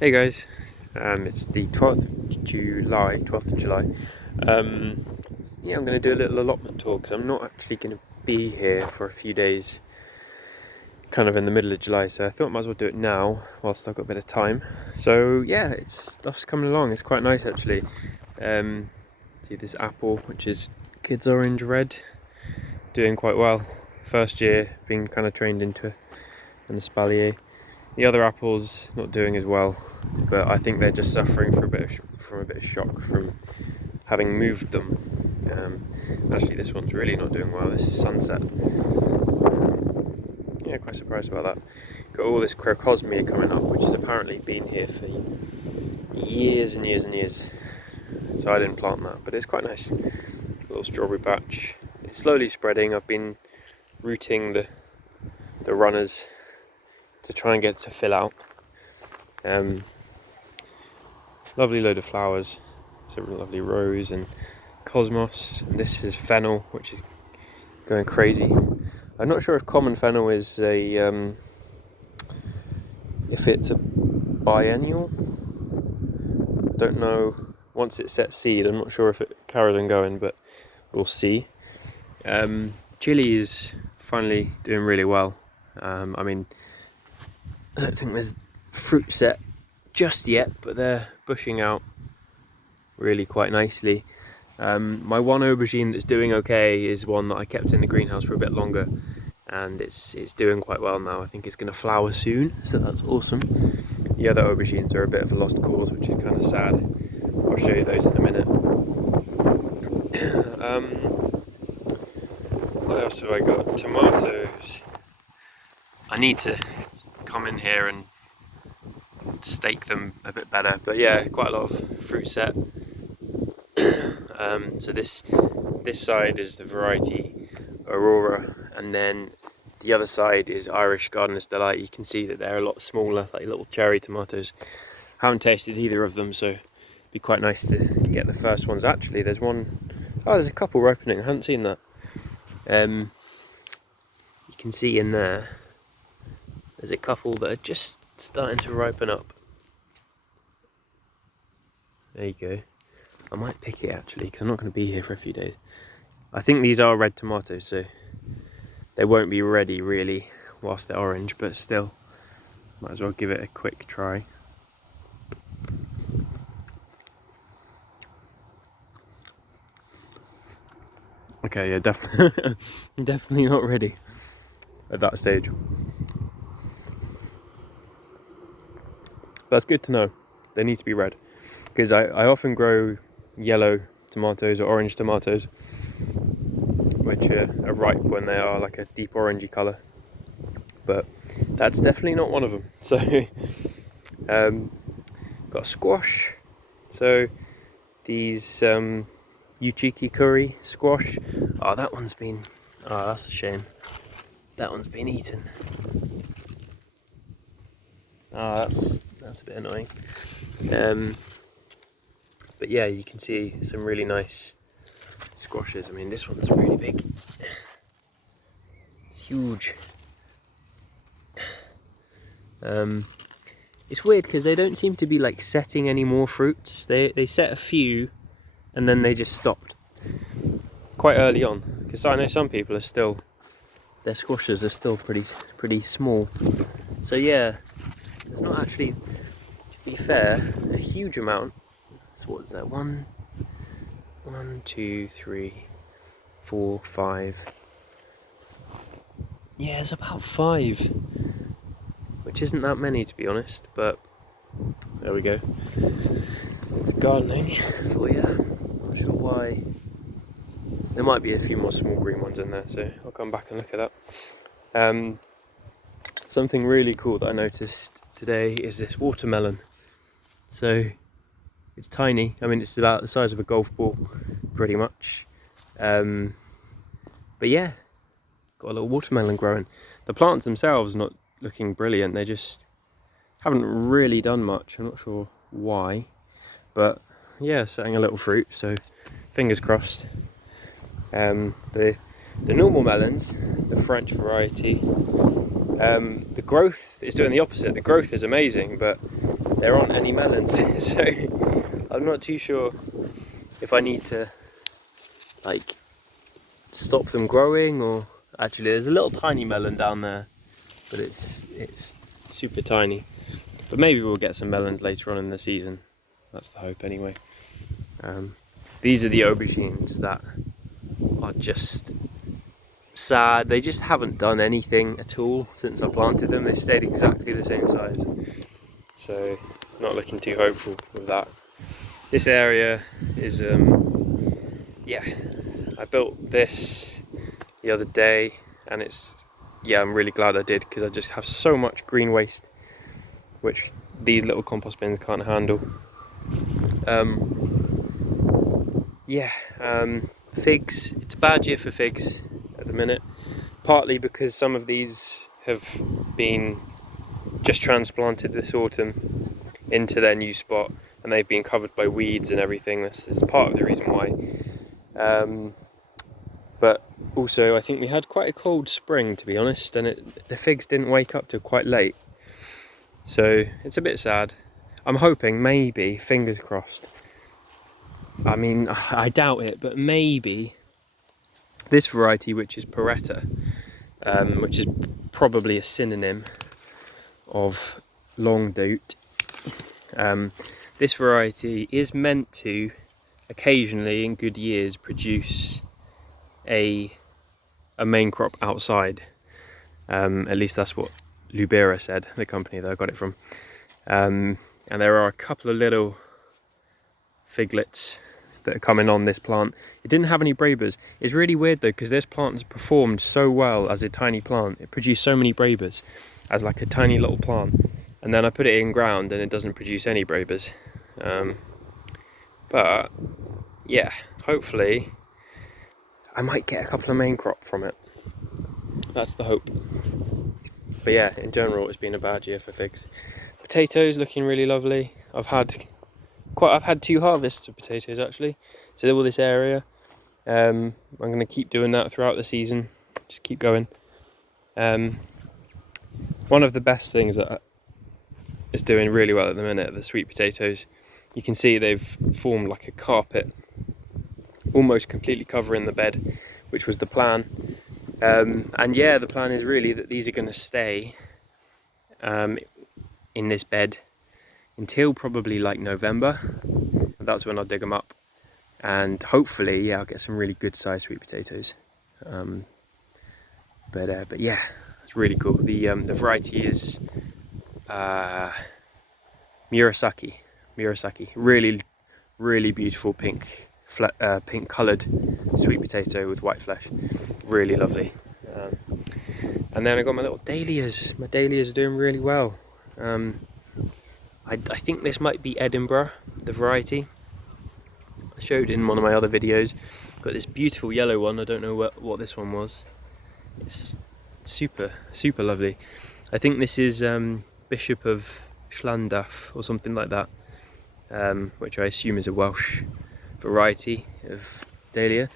Hey guys, it's the 12th of July. Yeah, I'm going to do a little allotment tour because I'm not actually going to be here for a few days, kind of in the middle of July, so I thought I might as well do it now whilst I've got a bit of time. So yeah, stuff's coming along. It's quite nice actually. See this apple, which is Kids Orange Red, doing quite well. First year, being kind of trained into an espalier. The other apples not doing as well, but I think they're just suffering from a bit of shock from having moved them. Actually, this one's really not doing well. This is Sunset. Yeah, quite surprised about that. Got all this Crocosmia coming up, which has apparently been here for years and years and years. So I didn't plant that, but it's quite nice. Little strawberry patch. It's slowly spreading. I've been rooting the runners to try and get it to fill out. Lovely load of flowers. It's a lovely rose and cosmos. And this is fennel, which is going crazy. I'm not sure if common fennel is if it's a biennial. I don't know. Once it sets seed, I'm not sure if it carries on going, but we'll see. Chili is finally doing really well. I mean, I don't think there's fruit set just yet, but they're bushing out really quite nicely. My one aubergine that's doing okay is one that I kept in the greenhouse for a bit longer, and it's doing quite well now. I think it's going to flower soon, so that's awesome. The other aubergines are a bit of a lost cause, which is kind of sad. I'll show you those in a minute. What else have I got? Tomatoes. I need to come in here and stake them a bit better, but yeah, quite a lot of fruit set. So this side is the variety Aurora, and then the other side is Irish Gardener's Delight. You can see that they're a lot smaller, like little cherry tomatoes. Haven't tasted either of them, so it'd be quite nice to get the first ones. Actually, there's there's a couple ripening. I hadn't seen that. You can see in there's a couple that are just starting to ripen up. There you go. I might pick it actually, because I'm not going to be here for a few days. I think these are red tomatoes, so they won't be ready really whilst they're orange, but still, might as well give it a quick try. Okay, yeah, definitely, definitely not ready at that stage. That's good to know. They need to be red, because I often grow yellow tomatoes or orange tomatoes, which are ripe when they are like a deep orangey colour, but that's definitely not one of them. So got a squash, so these Uchiki curry squash. Oh, that one's been, oh, that's a shame, that one's been eaten. Oh, that's a bit annoying. But yeah, you can see some really nice squashes. I mean, this one's really big. It's huge. It's weird because they don't seem to be like setting any more fruits. They set a few and then they just stopped quite early on. Because I know some people are still, their squashes are still pretty small. So yeah, there's not actually, to be fair, a huge amount. So what is that? 1, 2, 3, 4, 5. Yeah, it's about 5, which isn't that many to be honest, but there we go. It's gardening for you. Not sure why. There might be a few more small green ones in there, so I'll come back and look at that. Something really cool that I noticed today is this watermelon. So it's tiny. I mean, it's about the size of a golf ball, pretty much. But yeah, got a little watermelon growing. The plants themselves not looking brilliant. They just haven't really done much. I'm not sure why, but yeah, setting a little fruit. So fingers crossed. The normal melons, the French variety, The growth is doing the opposite. The growth is amazing, but there aren't any melons. So I'm not too sure if I need to like stop them growing, or actually there's a little tiny melon down there, but it's super tiny. But maybe we'll get some melons later on in the season. That's the hope anyway. These are the aubergines that are just sad. They just haven't done anything at all since I planted them. They stayed exactly the same size. So not looking too hopeful with that. This area is, yeah, I built this the other day, and I'm really glad I did, because I just have so much green waste, which these little compost bins can't handle. Figs, it's a bad year for figs at the minute, partly because some of these have been just transplanted this autumn into their new spot, and they've been covered by weeds and everything. This is part of the reason why. But also I think we had quite a cold spring, to be honest, and the figs didn't wake up till quite late. So it's a bit sad. I'm hoping, maybe, fingers crossed, I mean, I doubt it, but maybe this variety, which is Peretta, which is probably a synonym of long dote, this variety is meant to occasionally, in good years, produce a main crop outside. At least that's what Lubera said, the company that I got it from. And there are a couple of little figlets that are coming on this plant. It didn't have any brabers. It's really weird though, because this plant has performed so well as a tiny plant. It produced so many brabers as like a tiny little plant, and then I put it in ground and it doesn't produce any brabers. But yeah, hopefully I might get a couple of main crop from it. That's the hope. But yeah, in general it's been a bad year for figs. Potatoes looking really lovely. I've had 2 harvests of potatoes actually, so all this area. I'm going to keep doing that throughout the season, just keep going. One of the best things that is doing really well at the minute are the sweet potatoes. You can see they've formed like a carpet, almost completely covering the bed, which was the plan. And yeah, the plan is really that these are going to stay in this bed until probably like November. That's when I'll dig them up, and hopefully, yeah, I'll get some really good sized sweet potatoes. But yeah, it's really cool. The variety is Murasaki. Really beautiful pink coloured sweet potato with white flesh. Really lovely. And then I got my little dahlias. My dahlias are doing really well. I think this might be Edinburgh, the variety. I showed in one of my other videos. Got this beautiful yellow one. I don't know what this one was. It's super lovely. I think this is Bishop of Llandaff or something like that, which I assume is a Welsh variety of dahlia.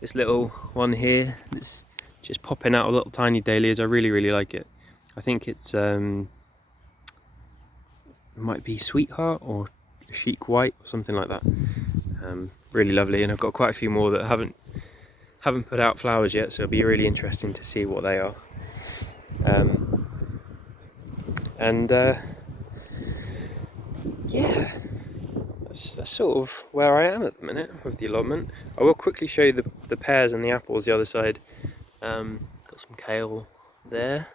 This little one here, it's just popping out of little tiny dahlias. I really like it. I think it's might be Sweetheart or Chic White or something like that. Really lovely, and I've got quite a few more that haven't put out flowers yet, so it'll be really interesting to see what they are. Yeah, that's sort of where I am at the minute with the allotment. I will quickly show you the pears and the apples the other side. Got some kale there.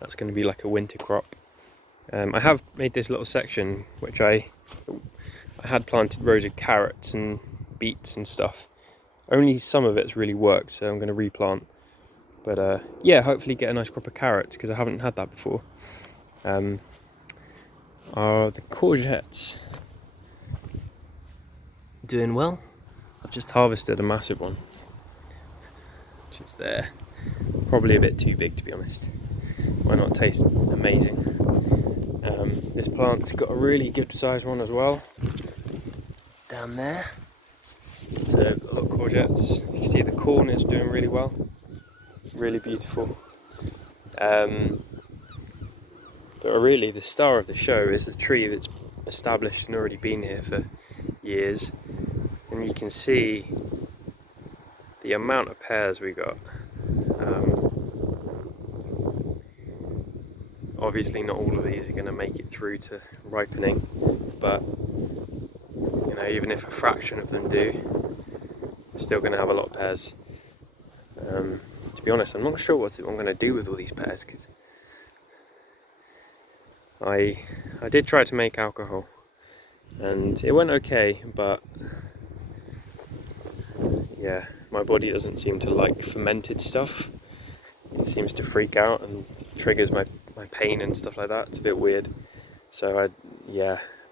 That's going to be like a winter crop. I have made this little section which I had planted rows of carrots and beets and stuff. Only some of it's really worked, so I'm going to replant. But yeah, hopefully get a nice crop of carrots, because I haven't had that before. Are the courgettes doing well? I've just harvested a massive one, which is there. Probably a bit too big, to be honest. Might not taste amazing. This plant's got a really good sized one as well, down there. So I've got a lot of courgettes. You can see the corn is doing really well. Really beautiful. But really the star of the show is the tree that's established and already been here for years, and you can see the amount of pears we got. Obviously not all of these are going to make it through to ripening, but you know, even if a fraction of them do, we're still going to have a lot of pears. To be honest, I'm not sure what I'm going to do with all these pears, because I did try to make alcohol and it went okay, but yeah, my body doesn't seem to like fermented stuff. It seems to freak out and triggers my pain and stuff like that. It's a bit weird. So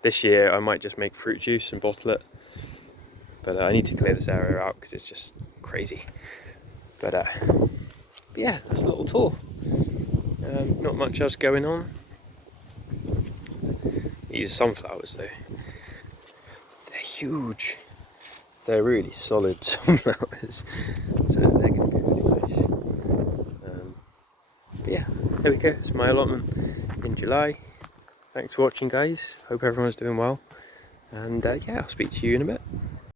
this year I might just make fruit juice and bottle it. But I need to clear this area out because it's just crazy. But yeah, that's a little tour. Not much else going on. These sunflowers though, they're huge. They're really solid sunflowers. So they're going to go really nice. But yeah, there we go. It's my allotment in July. Thanks for watching, guys. Hope everyone's doing well. And yeah, I'll speak to you in a bit.